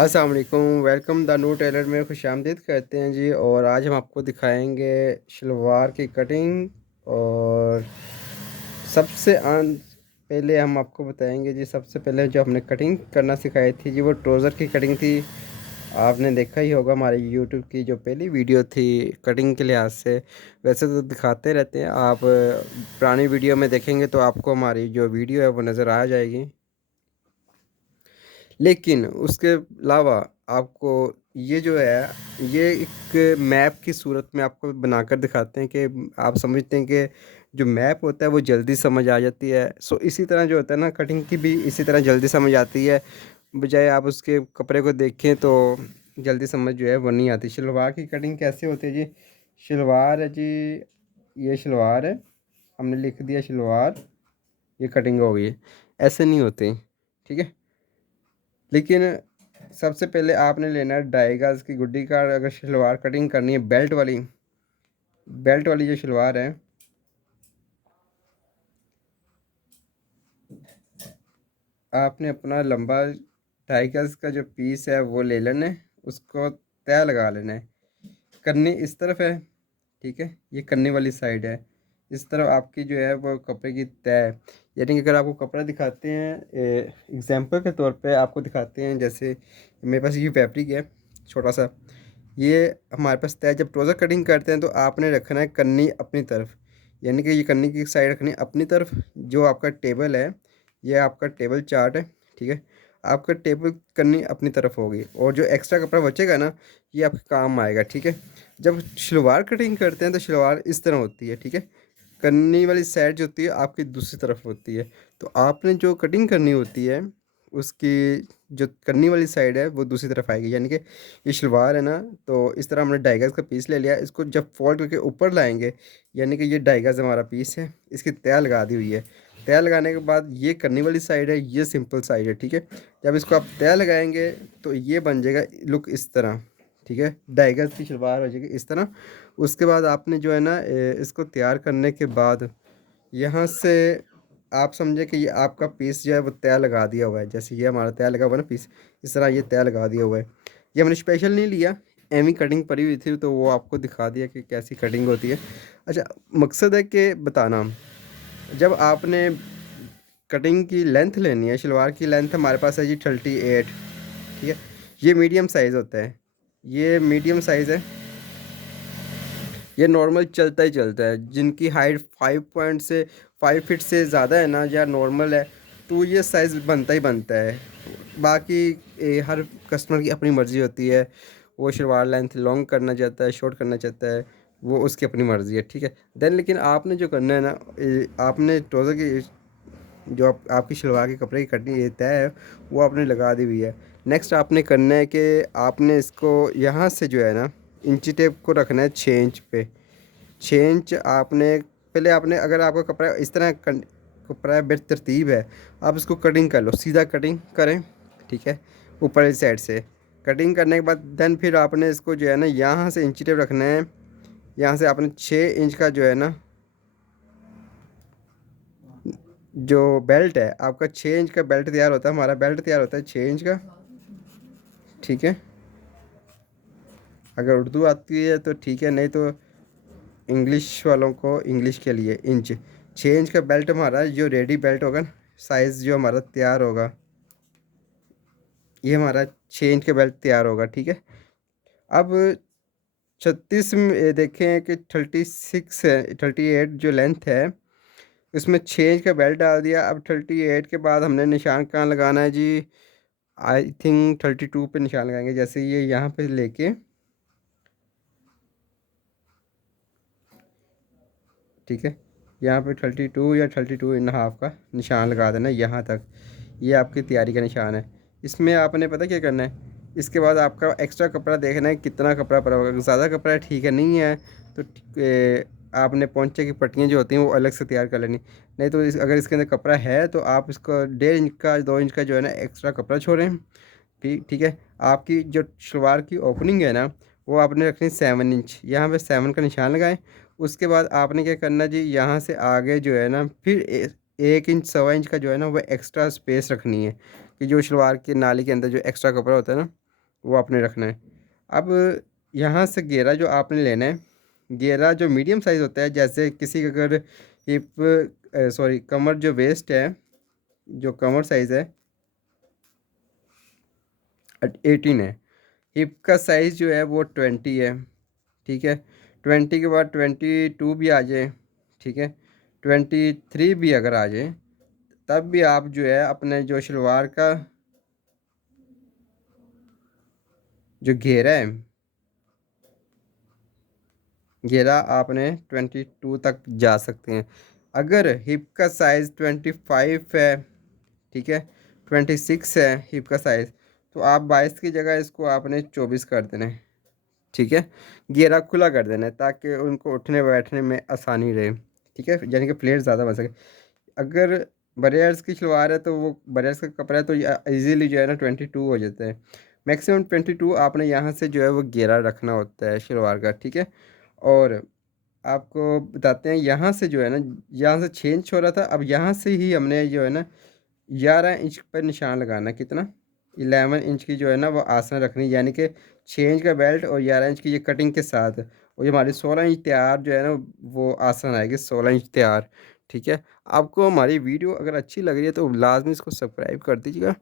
अस्सलाम वालेकुम। Welcome the new Taylor में खुशामदीद करते हैं जी। और आज हम आपको दिखाएंगे शलवार की कटिंग। और सबसे पहले हम आपको बताएंगे जी। सबसे पहले जो हमने कटिंग करना सिखाई थी जी, वो ट्राउज़र की कटिंग थी। आपने देखा ही होगा हमारे यूट्यूब की जो पहली वीडियो थी कटिंग के लिहाज से। वैसे तो दिखाते रहते हैं, आप पुरानी वीडियो में देखेंगे तो आपको हमारी जो वीडियो है वो नज़र आ जाएगी। लेकिन उसके अलावा आपको ये जो है, ये एक मैप की सूरत में आपको बनाकर दिखाते हैं कि आप समझते हैं कि जो मैप होता है वो जल्दी समझ आ जाती है। सो इसी तरह जो होता है ना, कटिंग की भी इसी तरह जल्दी समझ आती है, बजाय आप उसके कपड़े को देखें तो जल्दी समझ जो है वो नहीं आती। शलवार की कटिंग कैसे होती है जी? शलवार है जी, ये शलवार है, हमने लिख दिया शलवार, ये कटिंग हो गई। ऐसे नहीं होते, ठीक है। लेकिन सबसे पहले आपने लेना है ढाई गज की गुड्डी का। अगर शलवार कटिंग करनी है बेल्ट वाली जो शलवार है, आपने अपना लंबा ढाई गज का जो पीस है वो ले लेना है, उसको तय लगा लेना है। कन्नी इस तरफ है, ठीक है, ये कन्नी वाली साइड है। इस तरफ आपकी जो है वो कपड़े की तय है। यानी कि अगर आपको कपड़ा दिखाते हैं, एग्जाम्पल के तौर पे आपको दिखाते हैं, जैसे मेरे पास ये फैब्रिक है छोटा सा, ये हमारे पास तय। जब ट्राउज़र कटिंग करते हैं तो आपने रखना है कन्नी अपनी तरफ, यानी कि ये कन्नी की साइड रखनी है अपनी तरफ। जो आपका टेबल है, ये आपका टेबल चार्ट है, ठीक है। आपका टेबल कन्नी अपनी तरफ होगी, और जो एक्स्ट्रा कपड़ा बचेगा ना, ये आपके काम आएगा, ठीक है। जब शलवार कटिंग करते हैं तो शलवार इस तरह होती है, ठीक है। कन्नी वाली साइड जो होती है आपकी दूसरी तरफ होती है। तो आपने जो कटिंग करनी होती है, उसकी जो कन्नी वाली साइड है वो दूसरी तरफ आएगी। यानी कि ये शलवार है ना, तो इस तरह हमने ढाई गज का पीस ले लिया। इसको जब फोल्ड करके ऊपर लाएंगे, यानी कि ये ढाई गज हमारा पीस है, इसकी तय लगा दी हुई है। तय लगाने के बाद ये कन्नी वाली साइड है, ये सिंपल साइड है, ठीक है। जब इसको आप तय लगाएंगे तो ये बन जाएगा लुक इस तरह, ठीक है। ढाई गज की शलवार हो जाएगी इस तरह। उसके बाद आपने जो है ना, इसको तैयार करने के बाद यहाँ से आप समझे कि ये आपका पीस जो है वो तय लगा दिया हुआ है। जैसे ये हमारा तय लगा हुआ है ना पीस, इस तरह ये तय लगा दिया हुआ है। ये हमने स्पेशल नहीं लिया, एमी कटिंग पड़ी हुई थी तो वो आपको दिखा दिया कि कैसी कटिंग होती है। अच्छा, मकसद है कि बताना, जब आपने कटिंग की लेंथ लेनी है, शलवार की लेंथ हमारे पास है जी 38, ठीक है। ये मीडियम साइज़ होता है, ये मीडियम साइज़ है। ये नॉर्मल चलता ही चलता है। जिनकी हाइट 5 फीट से ज़्यादा है ना, या नॉर्मल है, तो ये साइज़ बनता ही बनता है। बाकी हर कस्टमर की अपनी मर्ज़ी होती है, वो शलवार लेंथ लॉन्ग करना चाहता है, शॉर्ट करना चाहता है, वो उसकी अपनी मर्ज़ी है, ठीक है। देन लेकिन आपने जो करना है ना, आपने ट्राउज़र की जो आपकी शलवार के कपड़े की कटिंग तय है वो आपने लगा दी हुई है। नेक्स्ट आपने करना है कि आपने इसको यहाँ से जो है ना, इंची टेप को रखना है 6 इंच पे। 6 इंच आपने पहले आपने, अगर आपका कपड़ा इस तरह कपड़ा बेतरतीब है, आप इसको कटिंग कर लो, सीधा कटिंग करें, ठीक है। ऊपर इस साइड से कटिंग करने के बाद देन फिर आपने इसको जो है ना, यहाँ से इंची टेप रखना है। यहाँ से आपने 6 इंच का जो है ना, जो बेल्ट है आपका 6 इंच का बेल्ट तैयार होता है, हमारा बेल्ट तैयार होता है 6 इंच का, ठीक है। अगर उर्दू आती है तो ठीक है, नहीं तो इंग्लिश वालों को इंग्लिश के लिए इंच। 6 इंच का बेल्ट हमारा जो रेडी बेल्ट होगा, साइज़ जो हमारा तैयार होगा, ये हमारा 6 इंच का बेल्ट तैयार होगा, ठीक है। अब 36 में देखें कि 36 है, 38 जो लेंथ है, इसमें 6 इंच का बेल्ट डाल दिया। अब 38 के बाद हमने निशान कहाँ लगाना है जी? आई थिंक 32 पे निशान लगाएंगे। जैसे ये यहाँ पे लेके, ठीक है, यहाँ पे 32 या 32.5 का निशान लगा देना यहाँ तक। ये आपकी तैयारी का निशान है। इसमें आपने पता क्या करना है, इसके बाद आपका एक्स्ट्रा कपड़ा देखना है कितना कपड़ा पड़ा होगा। ज़्यादा कपड़ा है, ठीक है, नहीं है तो आपने पोंचे की पट्टियाँ जो होती हैं वो अलग से तैयार कर लेनी। नहीं तो अगर इसके अंदर कपड़ा है तो आप इसको 1.5 इंच का 2 इंच का जो है ना एक्स्ट्रा कपड़ा छोड़ें, ठीक ठीक है। आपकी जो शलवार की ओपनिंग है ना, वो आपने रखनी 7 इंच। यहाँ पे 7 का निशान लगाएं। उसके बाद आपने क्या करना जी, यहाँ से आगे जो है ना, फिर 1 इंच 1.25 इंच का जो है ना वो एक्स्ट्रा स्पेस रखनी है, कि जो शलवार की नाली के अंदर जो एक्स्ट्रा कपड़ा होता है ना, वो आपने रखना है। अब यहाँ से घेरा जो आपने लेना है, घेरा जो मीडियम साइज़ होता है, जैसे किसी का अगर हिप सॉरी कमर जो वेस्ट है, जो कमर साइज़ है 18 है, हिप का साइज़ जो है वो 20 है, ठीक है। 20 के बाद 22 भी आ जाए, ठीक है। 23 भी अगर आ जाए, तब भी आप जो है अपने जो शलवार का जो घेरा है, घेरा आपने 22 तक जा सकते हैं। अगर हिप का साइज़ 25 है, ठीक है, 26 है हिप का साइज़, तो आप 22 की जगह इसको आपने 24 कर देना है, ठीक है। घेरा खुला कर देना है ताकि उनको उठने बैठने में आसानी रहे, ठीक है, यानी कि प्लेट ज़्यादा बन सके। अगर बरेयर्स की शलवार है तो वो बरेयर्स का कपड़ा है तो इजीली जो है ना 22 हो जाता है। मैक्सिमम 22 आपने यहाँ से जो है वो घेरा रखना होता है शलवार का, ठीक है। और आपको बताते हैं यहाँ से जो है ना, यहाँ से 6 इंच हो रहा था, अब यहाँ से ही हमने जो है ना 11 इंच पर निशान लगाना। कितना? 11 इंच की जो है ना वो आसन रखनी, यानी कि 6 इंच का बेल्ट और 11 इंच की ये कटिंग के साथ, और ये हमारी 16 इंच तैयार जो है ना वो आसन आएगी, 16 इंच तैयार, ठीक है। आपको हमारी वीडियो अगर अच्छी लग रही है तो लाजमी इसको सब्सक्राइब कर दीजिएगा,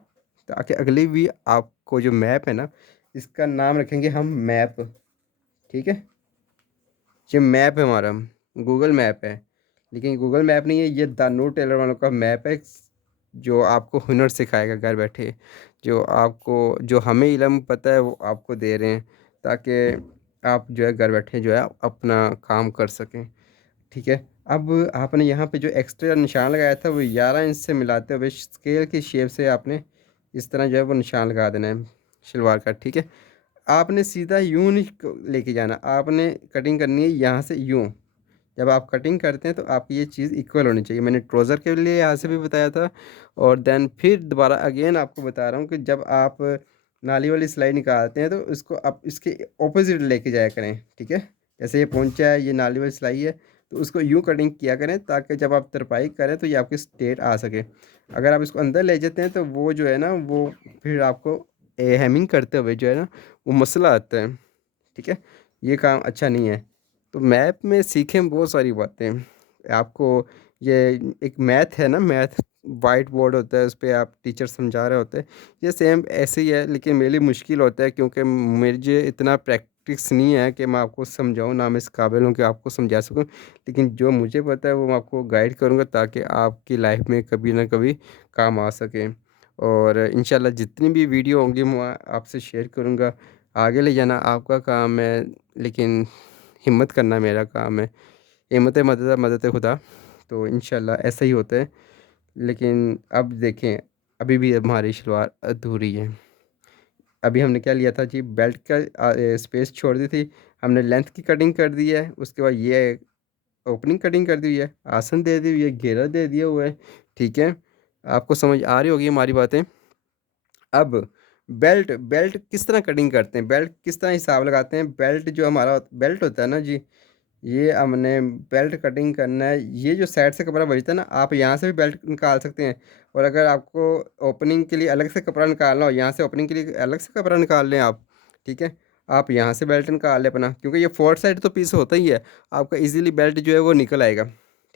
ताकि अगली भी आपको जो मैप है ना, इसका नाम रखेंगे हम मैप, ठीक है। ये मैप है हमारा, गूगल मैप है, लेकिन गूगल मैप नहीं है, ये दानूर टेलर वालों का मैप है, जो आपको हुनर सिखाएगा घर बैठे, जो आपको, जो हमें इल्म पता है वो आपको दे रहे हैं, ताकि आप जो है घर बैठे जो है अपना काम कर सकें, ठीक है। अब आपने यहाँ पे जो एक्स्ट्रा निशान लगाया था वो 11 इंच से मिलाते हुए स्केल की शेप से आपने इस तरह जो है वो निशान लगा देना है शलवार का, ठीक है। आपने सीधा यूं नहीं लेके जाना, आपने कटिंग करनी है यहाँ से यूं। जब आप कटिंग करते हैं तो आपकी ये चीज़ इक्वल होनी चाहिए। मैंने ट्राउज़र के लिए यहाँ से भी बताया था, और देन फिर दोबारा अगेन आपको बता रहा हूँ कि जब आप नाली वाली सिलाई निकालते हैं तो इसको आप इसके ऑपोजिट लेके जाया करें, ठीक है। जैसे ये पोंचा है, ये नाली वाली सिलाई है, तो उसको यूँ कटिंग किया करें ताकि जब आप तरपाई करें तो ये आपकी स्ट्रेट आ सके। अगर आप इसको अंदर ले जाते हैं तो वो जो है ना वो फिर आपको हेमिंग करते हुए जो है ना वो मसला आता है, ठीक है। ये काम अच्छा नहीं है। तो मैथ में सीखें बहुत सारी बातें आपको। ये एक मैथ है ना, मैथ वाइट बोर्ड होता है, उस पे आप टीचर समझा रहे होते हैं, ये सेम ऐसे ही है, लेकिन मेरे लिए मुश्किल होता है क्योंकि मुझे इतना प्रैक्टिस नहीं है कि मैं आपको समझाऊं, ना मैं इस काबिल हूँ कि आपको समझा सकूं। लेकिन जो मुझे पता है वो मैं आपको गाइड करूँगा ताकि आपकी लाइफ में कभी ना कभी काम आ सके। और इंशाल्लाह जितनी भी वीडियो होंगी मैं आपसे शेयर करूँगा। आगे ले जाना आपका काम है, लेकिन हिम्मत करना मेरा काम है। हिम्मत मदद मदद खुदा। तो इंशाल्लाह ऐसा ही होता है। लेकिन अब देखें, अभी भी हमारी शलवार अधूरी है। अभी हमने क्या लिया था जी, बेल्ट का स्पेस छोड़ दी थी, हमने लेंथ की कटिंग कर दी है, उसके बाद ये ओपनिंग कटिंग कर दी हुई है, आसन दे दी हुई है, घेरा दे दिया हुआ है, ठीक है। आपको समझ आ रही होगी हमारी बातें। अब बेल्ट बेल्ट किस तरह कटिंग करते हैं, बेल्ट किस तरह हिसाब लगाते हैं, बेल्ट जो हमारा बेल्ट होता है ना जी, ये हमने बेल्ट कटिंग करना है। ये जो साइड से कपड़ा बचता है ना, आप यहाँ से भी बेल्ट निकाल सकते हैं, और अगर आपको ओपनिंग के लिए अलग से कपड़ा निकालना हो, यहाँ से ओपनिंग के लिए अलग से कपड़ा निकाल लें आप, ठीक है। आप यहाँ से बेल्ट निकाल लें अपना, क्योंकि ये फोर्थ साइड तो पीस होता ही है, आपका इजीली बेल्ट जो है वो निकल आएगा,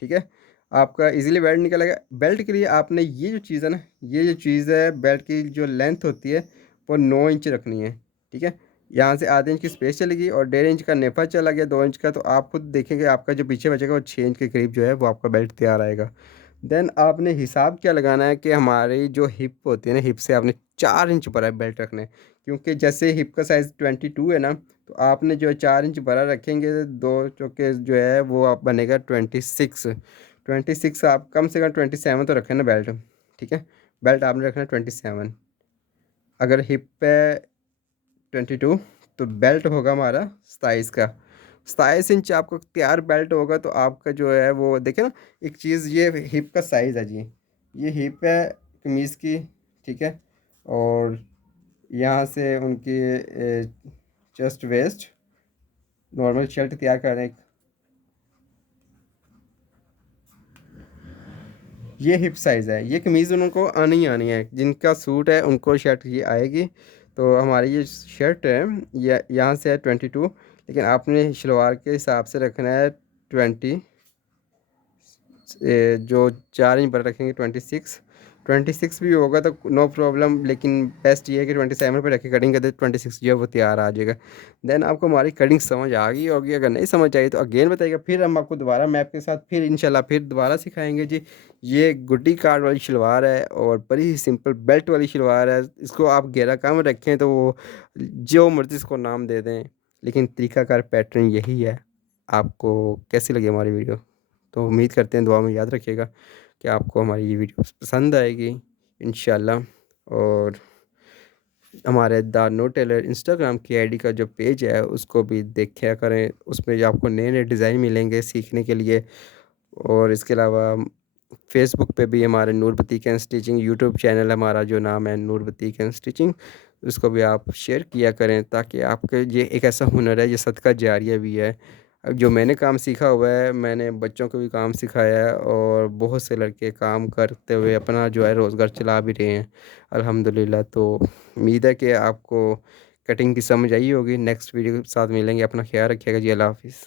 ठीक है। आपका इजीली बेल्ट निकल आएगा। बेल्ट के लिए आपने ये जो चीज़ है ना, ये जो चीज़ है बेल्ट की जो लेंथ होती है वो 9 इंच रखनी है, ठीक है। यहाँ से आधे इंच की स्पेस चलेगी और 1.5 इंच का नेफा चला गया, 2 इंच का, तो आप खुद देखेंगे आपका जो पीछे बचेगा वो 6 इंच के करीब जो है वो आपका बेल्ट तैयार आएगा। देन आपने हिसाब क्या लगाना है कि हमारी जो हिप होती है ना, हिप से आपने 4 इंच बड़ा बेल्ट रखना है, क्योंकि जैसे हिप का साइज़ 22 है ना, तो आपने जो है 4 इंच बड़ा रखेंगे, दो चौके जो है वो आप बनेगा 26। 26 आप कम से कम 27 तो रखें ना बेल्ट, ठीक है। बेल्ट आपने रखना है 27। अगर हिप पे 22, तो बेल्ट होगा हमारा 27 का। 27 इंच आपका तैयार बेल्ट होगा, तो आपका जो है वो देखे ना, एक चीज़, ये हिप का साइज़ है जी, ये हिप है कमीज़ की, ठीक है। और यहाँ से उनकी चेस्ट वेस्ट नॉर्मल शर्ट तैयार कर रहे हैं, ये हिप साइज़ है। ये कमीज़ उनको आनी ही आनी है, जिनका सूट है उनको शर्ट ये आएगी। तो हमारी ये शर्ट है, ये यहाँ से है 22, लेकिन आपने शलवार के हिसाब से रखना है 20, जो 4 इंच पर रखेंगे 26 भी होगा तो नो प्रॉब्लम, लेकिन बेस्ट ये है कि 27 पे रखे कटिंग करते 26 जो है वो तैयार आ जाएगा। देन आपको हमारी कटिंग समझ आ गई होगी, अगर नहीं समझ आई तो अगेन बताइएगा, फिर हम आपको दोबारा मैप के साथ फिर इंशाल्लाह फिर दोबारा सिखाएंगे जी। ये गुड्डी कार्ड वाली शलवार है और बड़ी ही सिंपल बेल्ट वाली शलवार है। इसको आप घेरा कम रखें तो वो जो मर्जी इसको नाम दे दें, लेकिन तरीकाकार पैटर्न यही है। आपको कैसी लगी हमारी वीडियो? तो उम्मीद करते हैं, दुआ में याद रखिएगा कि आपको हमारी ये वीडियो पसंद आएगी इंशाल्लाह। और हमारे द नो टेलर इंस्टाग्राम की आईडी का जो पेज है उसको भी देखा करें, उसमें जो आपको नए नए डिज़ाइन मिलेंगे सीखने के लिए। और इसके अलावा फेसबुक पे भी हमारे नूर बतीक एंड स्टिचिंग यूट्यूब चैनल है, हमारा जो नाम है नूर बतीक एंड स्टिचिंग, उसको भी आप शेयर किया करें, ताकि आपके ये एक ऐसा हुनर है, ये सदका जारिया भी है। अब जो मैंने काम सीखा हुआ है, मैंने बच्चों को भी काम सिखाया है और बहुत से लड़के काम करते हुए अपना जो है रोज़गार चला भी रहे हैं अल्हम्दुलिल्लाह। तो उम्मीद है कि आपको कटिंग की समझ आई होगी। नेक्स्ट वीडियो के साथ मिलेंगे, अपना ख्याल रखिएगा जी, अल्लाह हाफिज़।